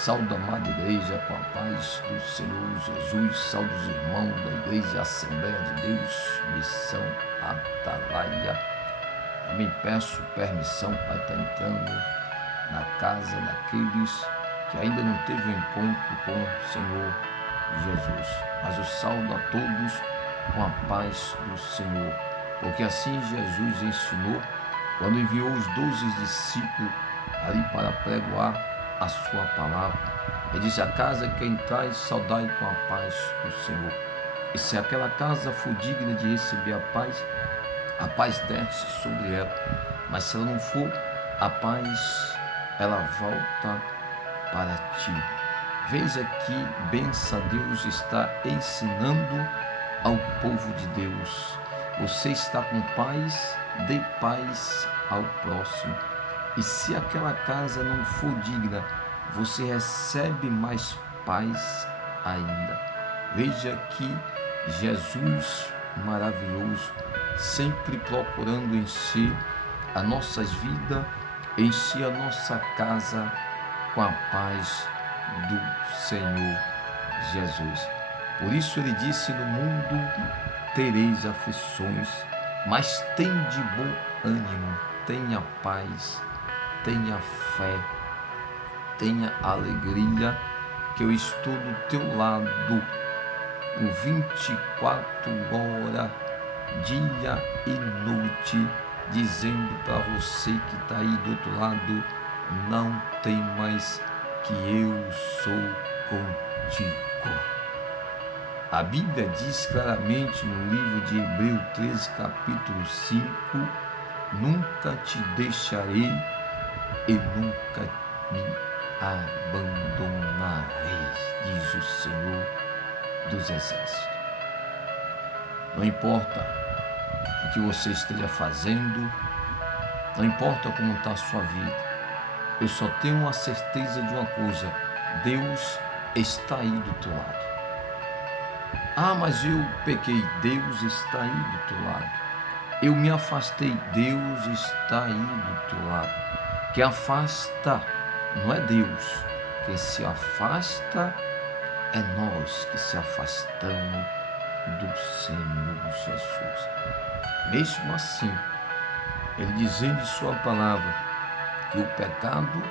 Saúde, amada igreja, com a paz do Senhor Jesus. Saúde os irmãos da Igreja Assembleia de Deus, Missão Atalaia. Também peço permissão para estar entrando na casa daqueles que ainda não teve um encontro com o Senhor Jesus. Mas eu saúdo a todos com a paz do Senhor, porque assim Jesus ensinou quando enviou os 12 discípulos ali para pregoar a sua palavra. Ele disse: a casa que entrais, saudai com a paz do Senhor. E se aquela casa for digna de receber a paz desce sobre ela. Mas se ela não for, a paz, ela volta para ti. Veja que bênção a Deus está ensinando ao povo de Deus. Você está com paz, dê paz ao próximo. E se aquela casa não for digna, você recebe mais paz ainda. Veja que Jesus maravilhoso, sempre procurando encher as nossas vidas, encher a nossa casa com a paz do Senhor Jesus. Por isso ele disse: no mundo tereis aflições, mas tende bom ânimo, tenha paz, tenha fé, tenha alegria, que eu estou do teu lado, com 24 horas, dia e noite, dizendo para você que está aí do outro lado: não temas, que eu sou contigo. A Bíblia diz claramente no livro de Hebreus 13, capítulo 5, nunca te deixarei e nunca me abandonarei, diz o Senhor dos Exércitos. Não importa o que você esteja fazendo, não importa como está a sua vida, eu só tenho a certeza de uma coisa: Deus está aí do teu lado. Ah, mas eu pequei, Deus está aí do teu lado. Eu me afastei, Deus está aí do teu lado. Quem afasta não é Deus, quem se afasta é nós que se afastamos do Senhor Jesus. Mesmo assim, ele dizendo em sua palavra que o pecado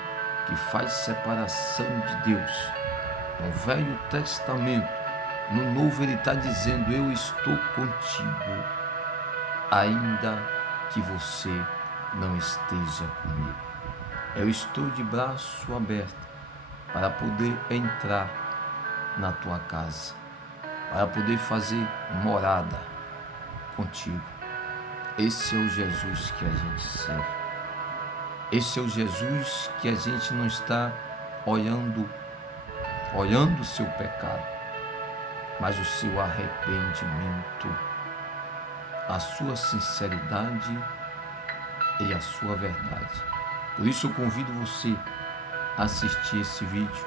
que faz separação de Deus, no Velho Testamento, no Novo ele está dizendo: eu estou contigo, ainda que você não esteja comigo. Eu estou de braço aberto para poder entrar na tua casa, para poder fazer morada contigo. Esse é o Jesus que a gente serve. Esse é o Jesus que a gente não está olhando o seu pecado, mas o seu arrependimento, a sua sinceridade e a sua verdade. Por isso eu convido você a assistir esse vídeo,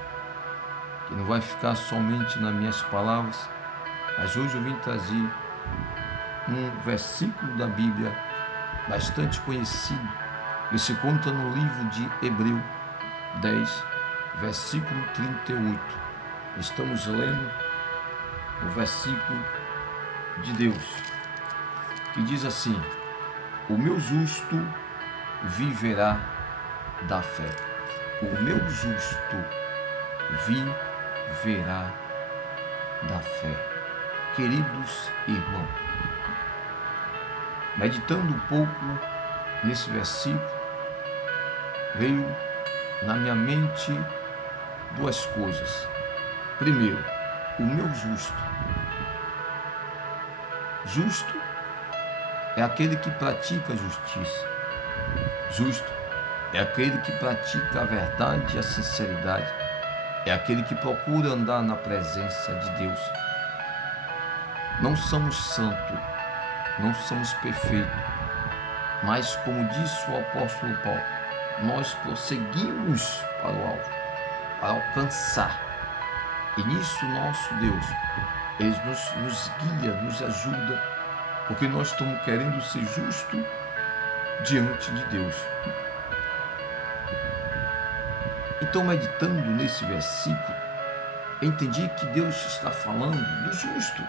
que não vai ficar somente nas minhas palavras, mas hoje eu vim trazer um versículo da Bíblia bastante conhecido, que se conta no livro de Hebreus 10, versículo 38. Estamos lendo o versículo de Deus, que diz assim: o meu justo viverá da fé. O meu justo viverá da fé. Queridos irmãos, meditando um pouco nesse versículo, veio na minha mente duas coisas. Primeiro, o meu justo. Justo é aquele que pratica a justiça. Justo é aquele que pratica a verdade e a sinceridade. É aquele que procura andar na presença de Deus. Não somos santos, não somos perfeitos, mas, como disse o apóstolo Paulo, nós prosseguimos para o alvo, para alcançar. E nisso nosso Deus, Ele nos guia, nos ajuda, porque nós estamos querendo ser justos diante de Deus. Então, meditando nesse versículo, entendi que Deus está falando do justo.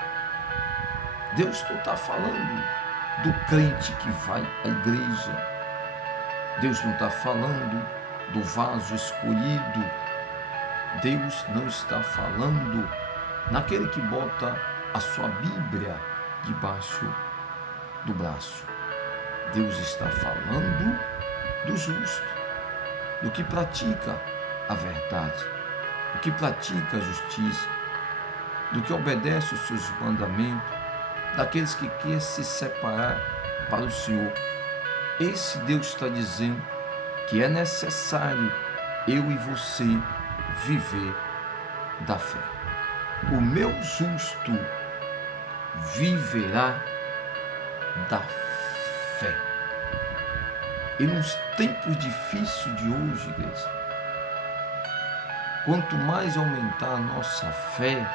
Deus não está falando do crente que vai à igreja. Deus não está falando do vaso escolhido. Deus não está falando naquele que bota a sua Bíblia debaixo do braço. Deus está falando do justo, do que pratica a verdade, do que pratica a justiça, do que obedece os seus mandamentos, daqueles que querem se separar para o Senhor. Esse Deus está dizendo que é necessário eu e você viver da fé. O meu justo viverá da fé. E nos tempos difíceis de hoje, igreja, quanto mais aumentar a nossa fé,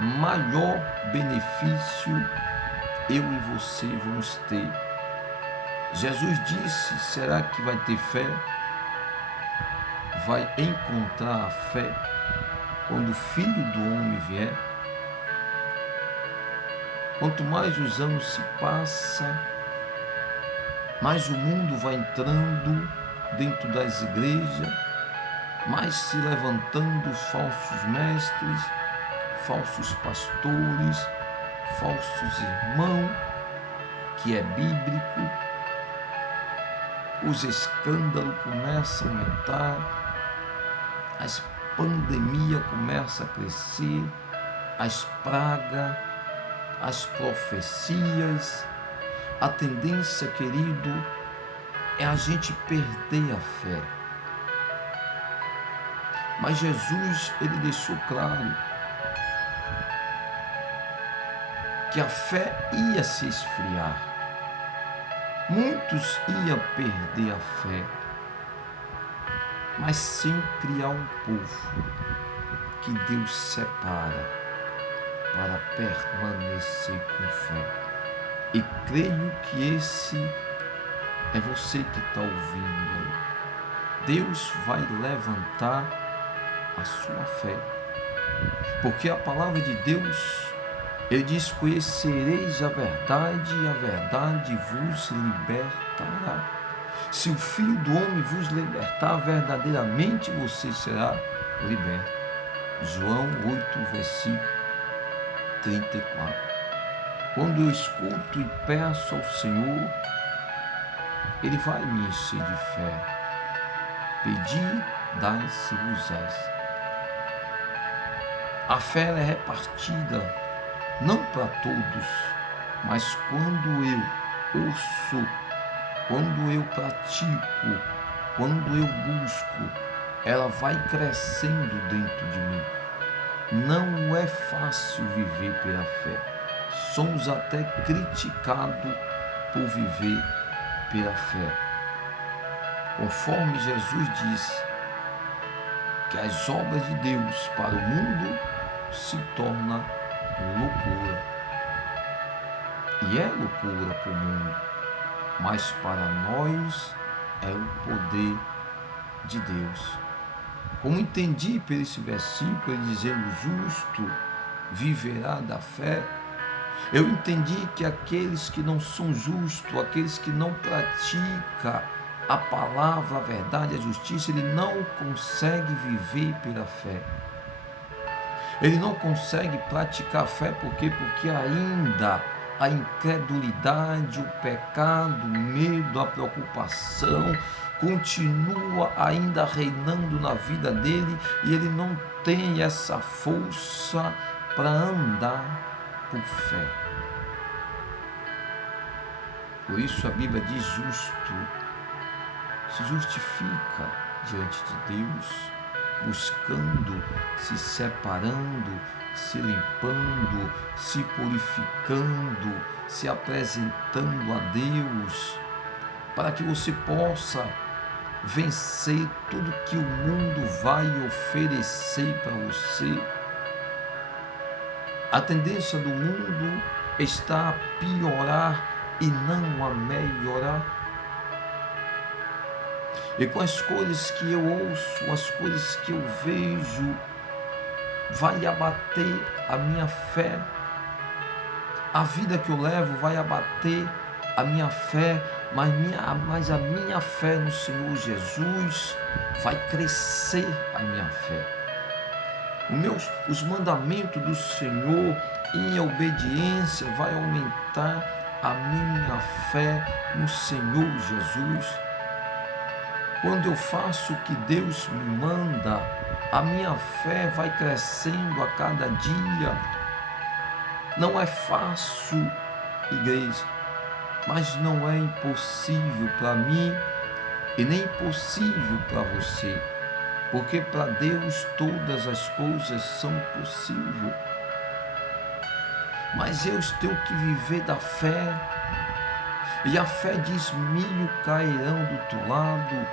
maior benefício eu e você vamos ter. Jesus disse: será que vai ter fé? Vai encontrar a fé quando o Filho do Homem vier? Quanto mais os anos se passam, mais o mundo vai entrando dentro das igrejas, mais se levantando falsos mestres, falsos pastores, falsos irmãos, que é bíblico. Os escândalos começam a aumentar, as pandemias começam a crescer, as pragas, as profecias. A tendência, querido, é a gente perder a fé. Mas Jesus, ele deixou claro que a fé ia se esfriar. Muitos iam perder a fé, mas sempre há um povo que Deus separa para permanecer com fé. E creio que esse é você que está ouvindo aí. Deus vai levantar a sua fé, porque a palavra de Deus, ele diz: conhecereis a verdade e a verdade vos libertará. Se o Filho do Homem vos libertar, verdadeiramente você será liberto. João 8, versículo 34. Quando eu escuto e peço ao Senhor, ele vai me encher de fé. Pedi, dai-se-vos-ás. A fé é repartida não para todos, mas quando eu ouço, quando eu pratico, quando eu busco, ela vai crescendo dentro de mim. Não é fácil viver pela fé. Somos até criticados por viver pela fé. Conforme Jesus disse que as obras de Deus para o mundo se tornam loucura. E é loucura para o mundo, mas para nós é o poder de Deus. Como entendi por esse versículo, ele dizendo: o justo viverá da fé. Eu entendi que aqueles que não são justos, aqueles que não praticam a palavra, a verdade, a justiça, ele não consegue viver pela fé. Ele não consegue praticar a fé, por quê? Porque ainda a incredulidade, o pecado, o medo, a preocupação continua ainda reinando na vida dele, e ele não tem essa força para andar por fé. Por isso a Bíblia diz: justo se justifica diante de Deus, buscando, se separando, se limpando, se purificando, se apresentando a Deus, para que você possa vencer tudo que o mundo vai oferecer para você. A tendência do mundo está a piorar e não a melhorar. e com as coisas que eu ouço, as coisas que eu vejo, vai abater a minha fé. A vida que eu levo vai abater a minha fé, mas a minha fé no Senhor Jesus vai crescer a minha fé. Os mandamentos do Senhor em obediência vai aumentar a minha fé no Senhor Jesus. Quando eu faço o que Deus me manda, a minha fé vai crescendo a cada dia. Não é fácil, igreja, mas não é impossível para mim e nem impossível para você, porque para Deus todas as coisas são possíveis. Mas eu tenho que viver da fé, e a fé diz: 1000 cairão do teu lado,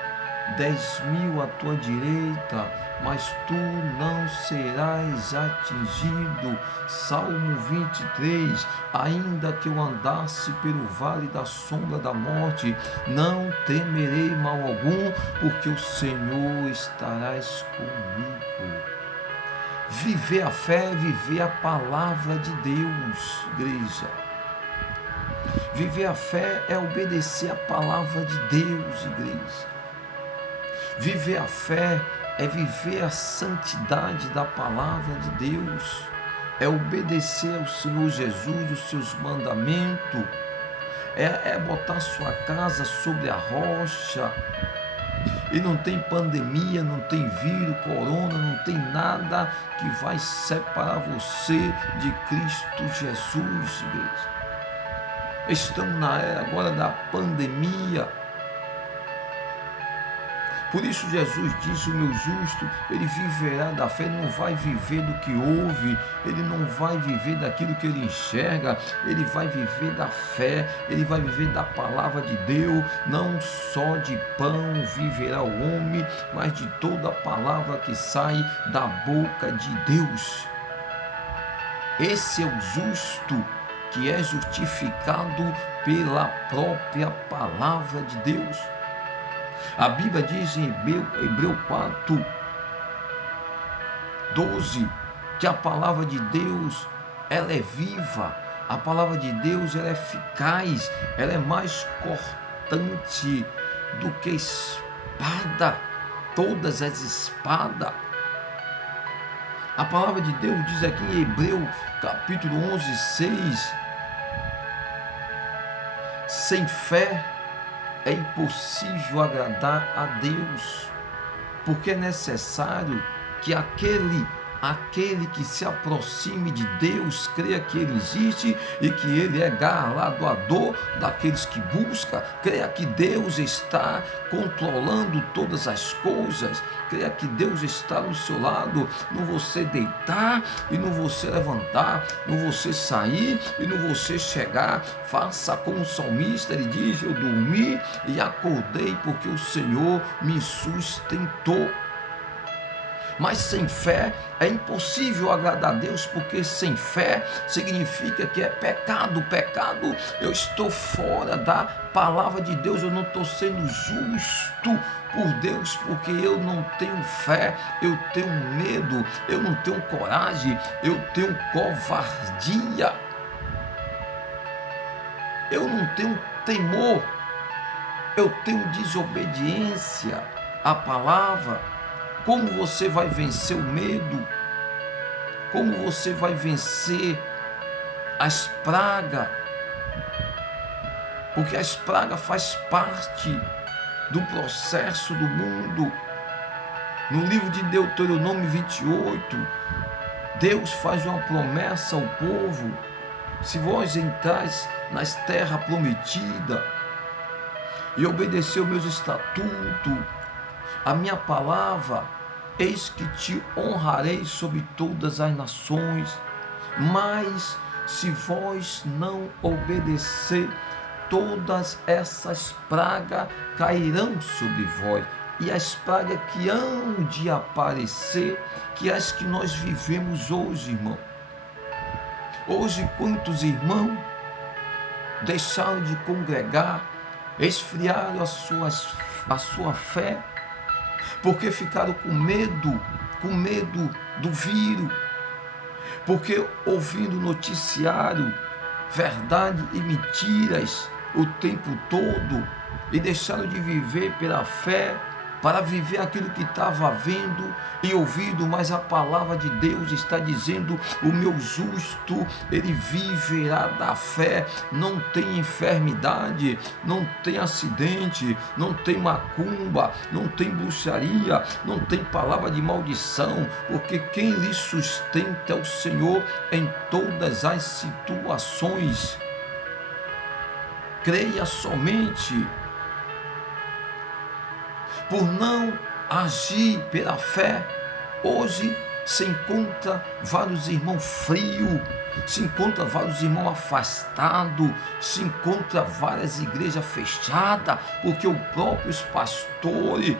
10.000 à tua direita, mas tu não serás atingido. Salmo 23, ainda que eu andasse pelo vale da sombra da morte, não temerei mal algum, porque o Senhor estarás comigo. Viver a fé é viver a palavra de Deus, igreja. Viver a fé é obedecer a palavra de Deus, igreja. Viver a fé é viver a santidade da palavra de Deus, é obedecer ao Senhor Jesus, os seus mandamentos, é botar sua casa sobre a rocha. E não tem pandemia, não tem vírus, corona, não tem nada que vai separar você de Cristo Jesus, igreja. Estamos na era agora da pandemia. Por isso Jesus disse: o meu justo, ele viverá da fé. Ele não vai viver do que ouve, ele não vai viver daquilo que ele enxerga, ele vai viver da fé, ele vai viver da palavra de Deus. Não só de pão viverá o homem, mas de toda a palavra que sai da boca de Deus. Esse é o justo, que é justificado pela própria palavra de Deus. A Bíblia diz em Hebreu 4, 12, que a palavra de Deus, ela é viva, a palavra de Deus, ela é eficaz, ela é mais cortante do que espada, todas as espadas. A palavra de Deus diz aqui em Hebreu capítulo 11, 6, sem fé é impossível agradar a Deus, porque é necessário que aquele que se aproxime de Deus creia que Ele existe e que Ele é galardoador daqueles que buscam, creia que Deus está controlando todas as coisas, creia que Deus está no seu lado, no você deitar e no você levantar, no você sair e no você chegar. Faça como o salmista, ele diz: eu dormi e acordei porque o Senhor me sustentou. Mas sem fé é impossível agradar a Deus, porque sem fé significa que é pecado. Pecado, eu estou fora da palavra de Deus, eu não estou sendo justo por Deus, porque eu não tenho fé, eu tenho medo, eu não tenho coragem, eu tenho covardia, eu não tenho temor, eu tenho desobediência à palavra. Como você vai vencer o medo? Como você vai vencer as pragas? Porque as pragas faz parte do processo do mundo. No livro de Deuteronômio 28, Deus faz uma promessa ao povo: se vós entrais nas terras prometidas e obedecer os meus estatutos, a minha palavra, eis que te honrarei sobre todas as nações. Mas se vós não obedecer, todas essas pragas cairão sobre vós. E as pragas que hão de aparecer, que é as que nós vivemos hoje, irmão. Hoje, quantos irmãos deixaram de congregar, esfriaram as suas a sua fé, porque ficaram com medo do vírus, porque ouvindo noticiário, verdade e mentiras o tempo todo, e deixaram de viver pela fé, para viver aquilo que estava vendo e ouvindo, mas a palavra de Deus está dizendo: o meu justo, ele viverá da fé. Não tem enfermidade, não tem acidente, não tem macumba, não tem bruxaria, não tem palavra de maldição, porque quem lhe sustenta é o Senhor em todas as situações. Creia somente. Por não agir pela fé, hoje se encontra vários irmãos frios, se encontra vários irmãos afastados, se encontra várias igrejas fechadas, porque os próprios pastores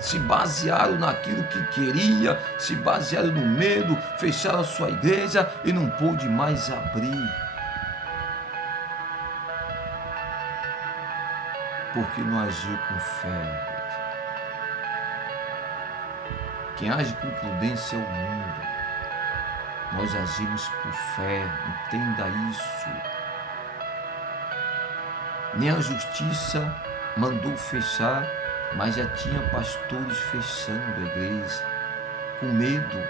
se basearam naquilo que queria, se basearam no medo, fecharam a sua igreja e não pôde mais abrir. Porque não agiu com fé. Quem age com prudência é o mundo. Nós agimos por fé, entenda isso. Nem a justiça mandou fechar, mas já tinha pastores fechando a igreja, com medo.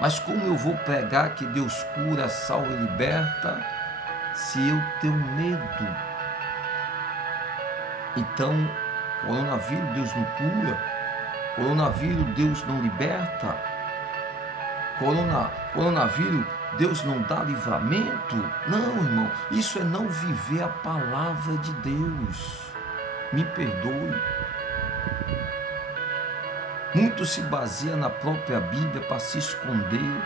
Mas como eu vou pregar que Deus cura, salva e liberta, se eu tenho medo? Então, coronavírus Deus não cura, coronavírus Deus não liberta, coronavírus Deus não dá livramento. Não, irmão, isso é não viver a palavra de Deus. Me perdoe. Muito se baseia na própria Bíblia para se esconder.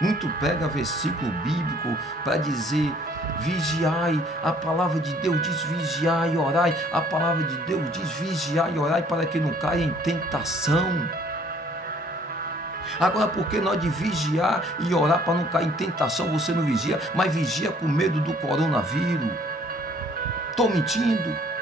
Muito pega versículo bíblico para dizer: vigiai. A palavra de Deus diz vigiai e orai. A palavra de Deus diz vigiai e orai para que não caia em tentação. Agora, por que nós de vigiar e orar para não cair em tentação, você não vigia, mas vigia com medo do coronavírus? Estou mentindo?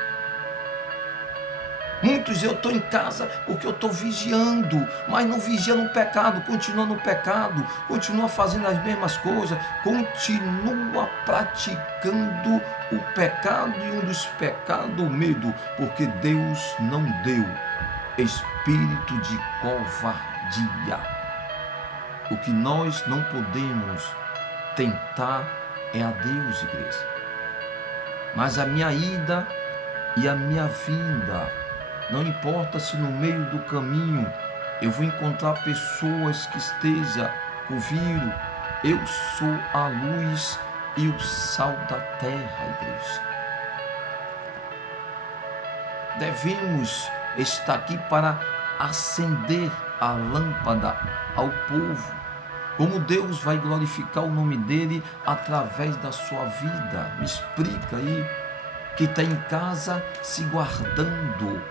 Muitos, eu estou em casa porque eu estou vigiando, mas não vigia no pecado, continua no pecado, continua fazendo as mesmas coisas, continua praticando o pecado, e um dos pecados, o medo, porque Deus não deu espírito de covardia. O que nós não podemos tentar é a Deus, igreja. Mas a minha ida e a minha vinda, não importa se no meio do caminho eu vou encontrar pessoas que estejam com vírus, eu sou a luz e o sal da terra, igreja. Devemos estar aqui para acender a lâmpada ao povo. Como Deus vai glorificar o nome dele através da sua vida? Me explica aí, que está em casa se guardando.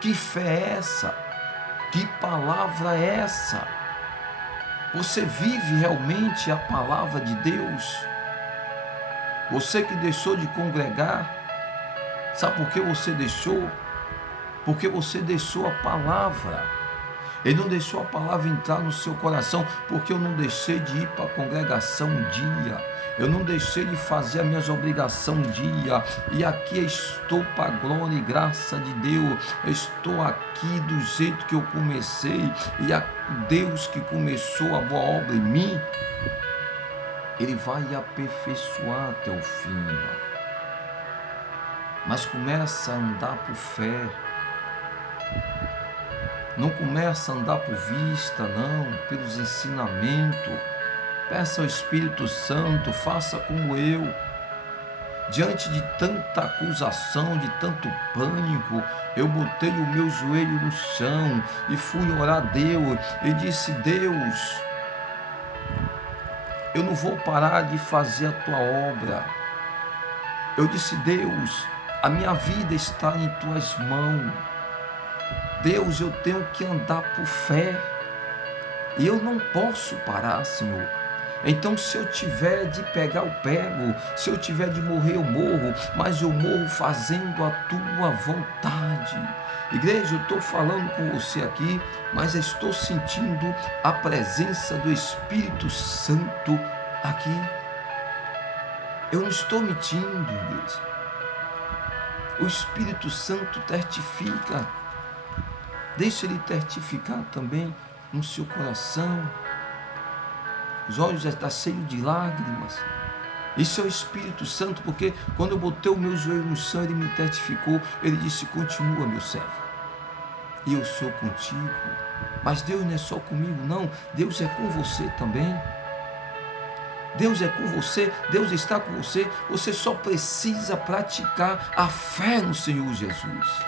Que fé é essa? Que palavra é essa? Você vive realmente a palavra de Deus? Você que deixou de congregar, sabe por que você deixou? Porque você deixou a palavra. Ele não deixou a palavra entrar no seu coração, porque eu não deixei de ir para a congregação um dia. Eu não deixei de fazer as minhas obrigações um dia. E aqui estou para a glória e graça de Deus. Eu estou aqui do jeito que eu comecei. E a Deus que começou a boa obra em mim, Ele vai aperfeiçoar até o fim. Mas começa a andar por fé. Não começa a andar por vista, não, pelos ensinamentos. Peça ao Espírito Santo, faça como eu. Diante de tanta acusação, de tanto pânico, eu botei o meu joelho no chão e fui orar a Deus. E disse: Deus, eu não vou parar de fazer a tua obra. Eu disse: Deus, a minha vida está em tuas mãos. Deus, eu tenho que andar por fé. E eu não posso parar, Senhor. Então, se eu tiver de pegar, eu pego. Se eu tiver de morrer, eu morro. Mas eu morro fazendo a tua vontade. Igreja, eu estou falando com você aqui, mas estou sentindo a presença do Espírito Santo aqui. Eu não estou mentindo, igreja. O Espírito Santo testifica. Deixa ele testificar também no seu coração. Os olhos já estão cheios de lágrimas. Isso é o Espírito Santo, porque quando eu botei o meu joelho no chão, ele me testificou. Ele disse: continua, meu servo, e eu sou contigo. Mas Deus não é só comigo, não. Deus é com você também. Deus é com você, Deus está com você. Você só precisa praticar a fé no Senhor Jesus.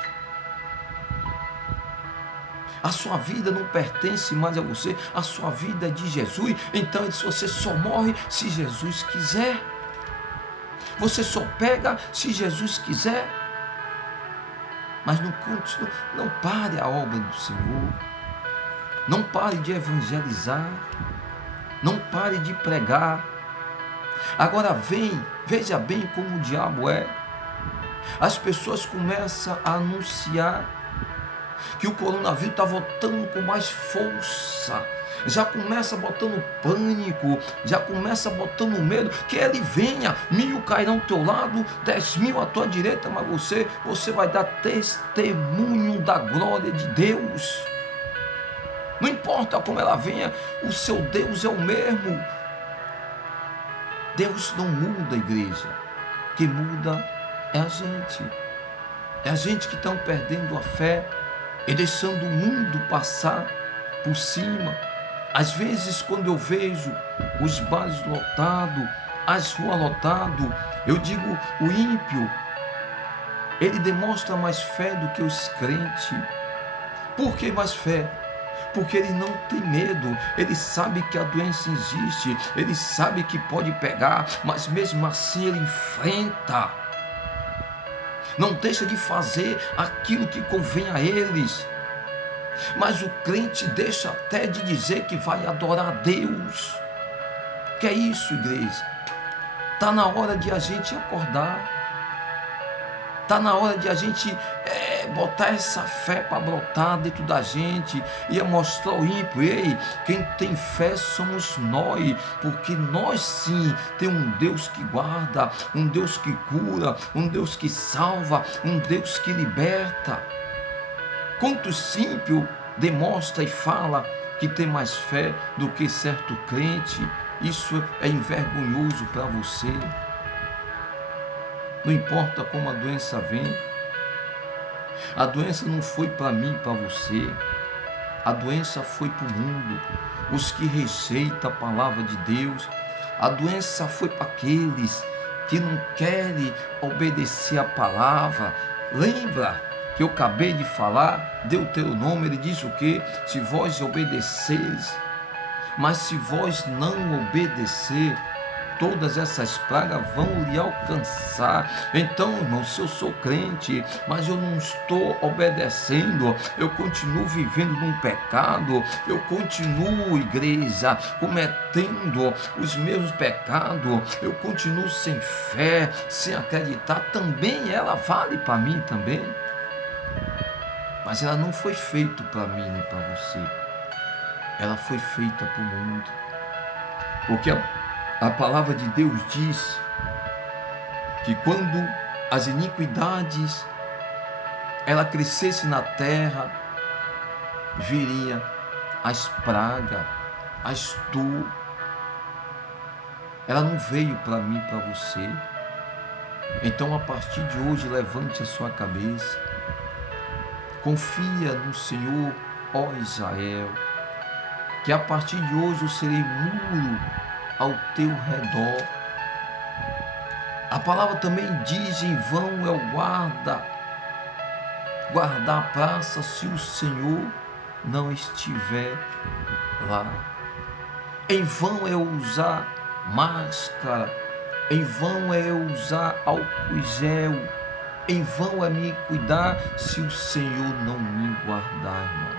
A sua vida não pertence mais a você, a sua vida é de Jesus. Então você só morre se Jesus quiser. Você só pega se Jesus quiser. Mas não pare a obra do Senhor. Não pare de evangelizar. Não pare de pregar. Agora veja bem como o diabo é. As pessoas começam a anunciar que o coronavírus está voltando com mais força, já começa botando pânico, já começa botando medo, que ele venha, 1000 cairão ao teu lado, 10.000 à tua direita, mas você vai dar testemunho da glória de Deus. Não importa como ela venha, o seu Deus é o mesmo. Deus não muda, igreja. Quem muda é a gente. É a gente que está perdendo a fé e deixando o mundo passar por cima. Às vezes, quando eu vejo os bares lotados, as ruas lotadas, eu digo: o ímpio, ele demonstra mais fé do que os crentes. Por que mais fé? Porque ele não tem medo, ele sabe que a doença existe, ele sabe que pode pegar, mas mesmo assim ele enfrenta. Não deixa de fazer aquilo que convém a eles. Mas o crente deixa até de dizer que vai adorar a Deus. Que é isso, igreja? Está na hora de a gente acordar. Está na hora de a gente botar essa fé para brotar dentro da gente e mostrar ao ímpio: ei, quem tem fé somos nós, porque nós sim temos um Deus que guarda, um Deus que cura, um Deus que salva, um Deus que liberta. Quantos ímpios demonstra e fala que tem mais fé do que certo crente? Isso é envergonhoso para você. Não importa como a doença vem, a doença não foi para mim, para você, a doença foi para o mundo, os que rejeitam a palavra de Deus. A doença foi para aqueles que não querem obedecer a palavra. Lembra que eu acabei de falar, Deuteronômio, ele diz o quê? Se vós obedeceres, mas se vós não obedecer, todas essas pragas vão lhe alcançar. Então, irmão, se eu sou crente, mas eu não estou obedecendo, eu continuo vivendo num pecado, eu continuo, igreja, cometendo os mesmos pecados, eu continuo sem fé, sem acreditar, também ela vale para mim também. Mas ela não foi feita para mim nem para você. Ela foi feita para o mundo. Porque a palavra de Deus diz que quando as iniquidades ela crescesse na terra, viria as pragas, as dor. Ela não veio para mim, para você. Então, a partir de hoje, levante a sua cabeça. Confia no Senhor, ó Israel, que a partir de hoje eu serei muro ao teu redor. A palavra também diz: em vão é o guardar a praça se o Senhor não estiver lá. Em vão é usar máscara, em vão é usar álcool gel, em vão é me cuidar se o Senhor não me guardar, irmão.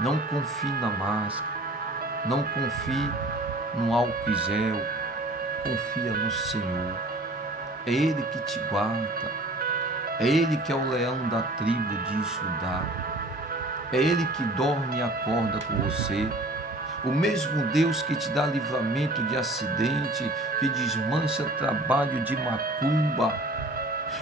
Não confie na máscara, não confie no álcool gel. Confia no Senhor. É Ele que te guarda. É Ele que é o leão da tribo de Judá. É Ele que dorme e acorda com você. O mesmo Deus que te dá livramento de acidente, que desmancha trabalho de macumba.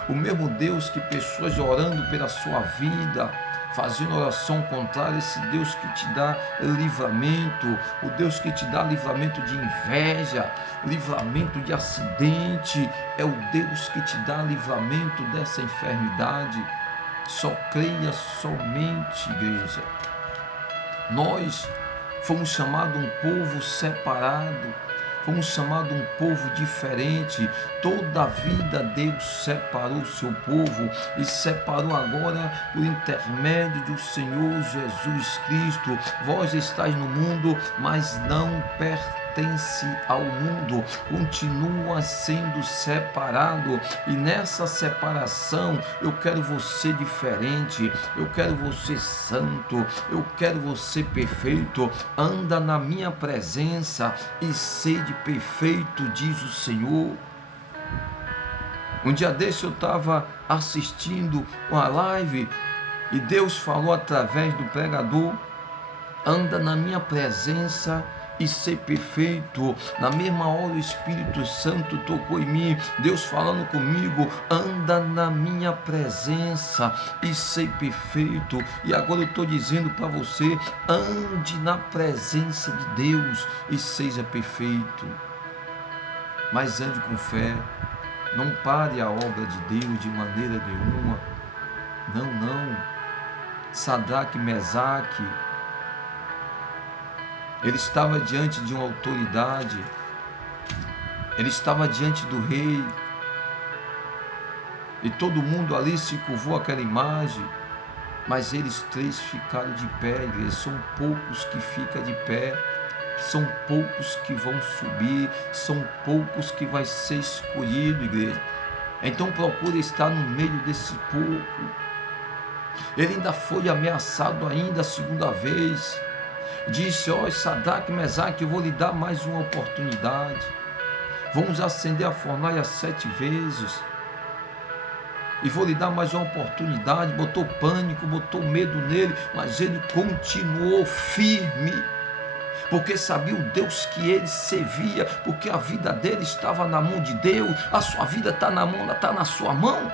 O mesmo Deus que pessoas orando pela sua vida, fazendo oração contrária, esse Deus que te dá livramento, o Deus que te dá livramento de inveja, livramento de acidente, é o Deus que te dá livramento dessa enfermidade. Só creia somente, igreja. Nós fomos chamados um povo separado, fomos chamados um povo diferente. Toda a vida Deus separou o seu povo e separou agora por intermédio do Senhor Jesus Cristo. Vós estáis no mundo, mas não pertence ao mundo, continua sendo separado, e nessa separação eu quero você diferente, eu quero você santo, eu quero você perfeito. Anda na minha presença e sede perfeito, diz o Senhor. Um dia desse eu estava assistindo uma live e Deus falou através do pregador: anda na minha presença e ser perfeito. Na mesma hora o Espírito Santo tocou em mim, Deus falando comigo: anda na minha presença e ser perfeito. E agora eu estou dizendo para você: ande na presença de Deus e seja perfeito. Mas ande com fé, não pare a obra de Deus de maneira nenhuma. Não. Sadraque, Mesaque, ele estava diante de uma autoridade, ele estava diante do rei, e todo mundo ali se curvou àquela imagem, mas eles três ficaram de pé, igreja. São poucos que ficam de pé, são poucos que vão subir, são poucos que vai ser escolhido, igreja. Então procure estar no meio desse pouco. Ele ainda foi ameaçado ainda a segunda vez. Disse: ó, Sadraque, Mesaque, eu vou lhe dar mais uma oportunidade. Vamos acender a fornalha 7 vezes. E vou lhe dar mais uma oportunidade. Botou pânico, botou medo nele, mas ele continuou firme, porque sabia o Deus que ele servia, porque a vida dele estava na mão de Deus. A sua vida está na sua mão.